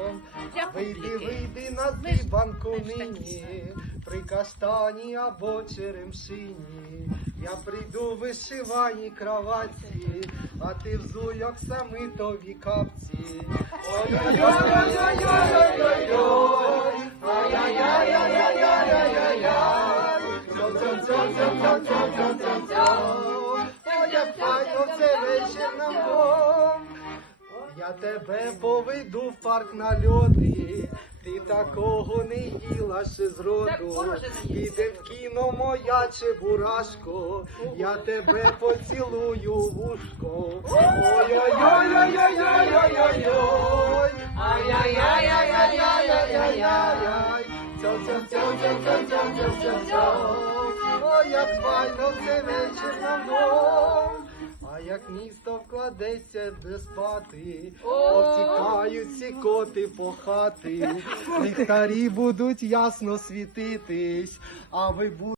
разом. Вийди, вийди на дибанку нині, при каштані або черемшині. Я прийду в вишиваній кроватці, а ти взуй оксамитові капці. Ой-ой-ой-ой-ой-ой-ой-ой, ай-яй-яй-яй-яй-яй-яй-яй. Цьом-цьом-цьом-цьом-цьом-цьом-цьом. Ой, як файно це вечір нам двом. Я тебе поведу в парк на льоди. Ти такого не їла ще зроду. морожене. Піде в кіно моя чебурашко. Я тебе поцілую в ушко. Ой-ой-ой-ой-ой-ой-ой-ой. Ай-яй-яй-яй-яй-яй-яй-яй. Цьом-цьом-цьом-цьом-цьом-цьом-цьом. Ой, як файно це вечір нам як місто вкладеться без спати, обтікають ці коти по хати, ліхтарі будуть ясно світитись, а ви будете.